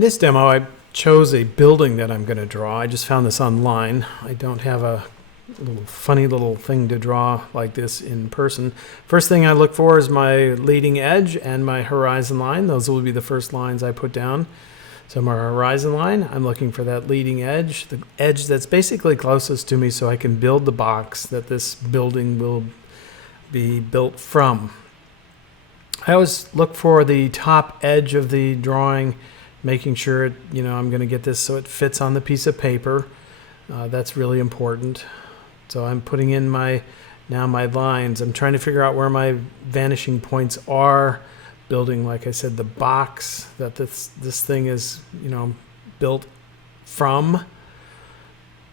In this demo, I chose a building that I'm going to draw. I just found this online. I don't have a little funny little thing to draw like this in person. First thing I look for is my leading edge and my horizon line. Those will be the first lines I put down. So my horizon line, I'm looking for that leading edge, the edge that's basically closest to me so I can build the box that this building will be built from. I always look for the top edge of the drawing, making sure I'm going to get this so it fits on the piece of paper. That's really important. So I'm putting in my lines. I'm trying to figure out where my vanishing points are, building, like I said, the box that this thing is built from.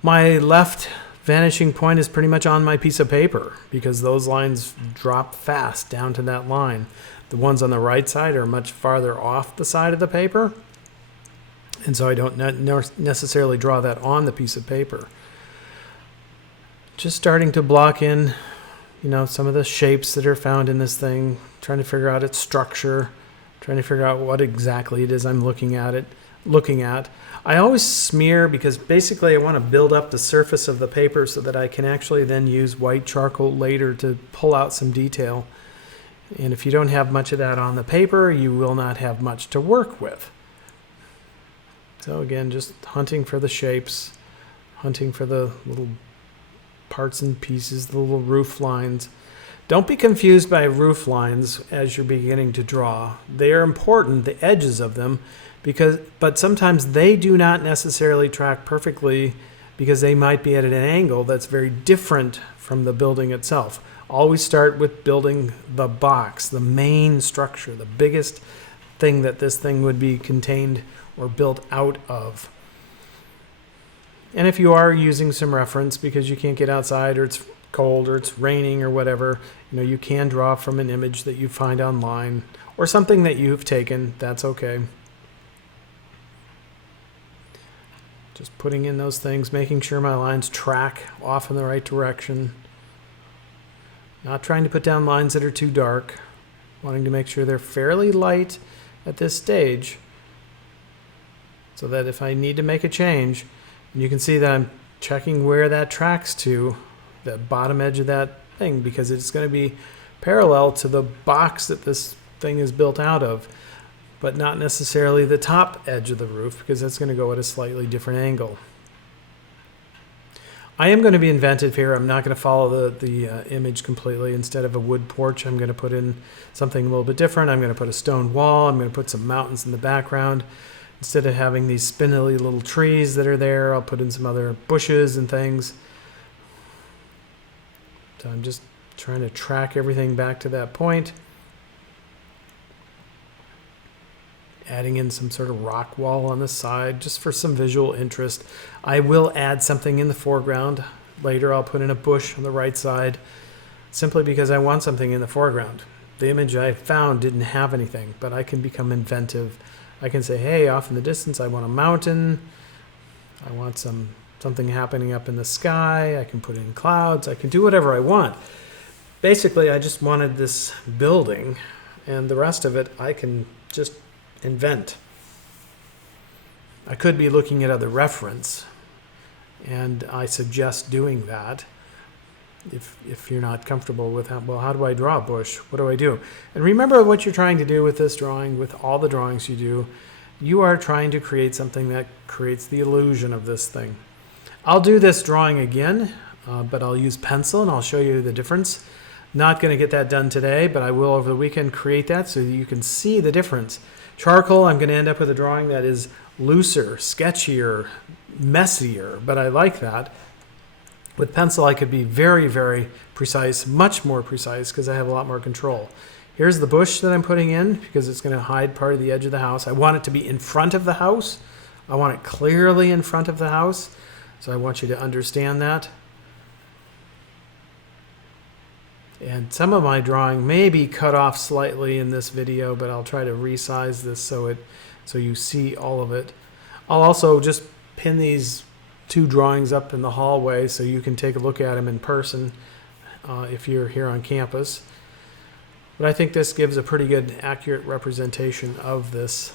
My left vanishing point is pretty much on my piece of paper because those lines drop fast down to that line. The ones on the right side are much farther off the side of the paper, and so I don't necessarily draw that on the piece of paper. Just starting to block in, some of the shapes that are found in this thing, trying to figure out its structure, trying to figure out what exactly it is I'm looking at. I always smear because basically I want to build up the surface of the paper so that I can actually then use white charcoal later to pull out some detail. And if you don't have much of that on the paper, you will not have much to work with. So again, just hunting for the shapes, hunting for the little parts and pieces, the little roof lines. Don't be confused by roof lines as you're beginning to draw. They are important, the edges of them, but sometimes they do not necessarily track perfectly because they might be at an angle that's very different from the building itself. Always start with building the box, the main structure, the biggest thing that this thing would be contained or built out of. And if you are using some reference because you can't get outside or it's cold or it's raining or whatever, you can draw from an image that you find online or something that you've taken. That's okay. Just putting in those things, making sure my lines track off in the right direction. Not trying to put down lines that are too dark. Wanting to make sure they're fairly light at this stage so that if I need to make a change, and you can see that I'm checking where that tracks to, the bottom edge of that thing, because it's going to be parallel to the box that this thing is built out of, but not necessarily the top edge of the roof because that's going to go at a slightly different angle. I am going to be inventive here. I'm not going to follow the image completely. Instead of a wood porch, I'm going to put in something a little bit different. I'm going to put a stone wall. I'm going to put some mountains in the background. Instead of having these spindly little trees that are there, I'll put in some other bushes and things. So I'm just trying to track everything back to that point. Adding in some sort of rock wall on the side just for some visual interest. I will add something in the foreground. Later I'll put in a bush on the right side simply because I want something in the foreground. The image I found didn't have anything, but I can become inventive. I can say, hey, off in the distance I want a mountain. I want something happening up in the sky. I can put in clouds. I can do whatever I want. Basically, I just wanted this building, and the rest of it I can just invent. I could be looking at other reference, and I suggest doing that if you're not comfortable with how do I draw a bush? What do I do? And remember what you're trying to do with this drawing, with all the drawings you do. You are trying to create something that creates the illusion of this thing. I'll do this drawing again, but I'll use pencil and I'll show you the difference. Not going to get that done today, but I will over the weekend create that so that you can see the difference. Charcoal, I'm going to end up with a drawing that is looser, sketchier, messier, but I like that. With pencil, I could be very, very precise, much more precise, because I have a lot more control. Here's the bush that I'm putting in because it's going to hide part of the edge of the house. I want it to be in front of the house. I want it clearly in front of the house, so I want you to understand that. And some of my drawing may be cut off slightly in this video, but I'll try to resize this so you see all of it. I'll also just pin these two drawings up in the hallway so you can take a look at them in person if you're here on campus. But I think this gives a pretty good accurate representation of this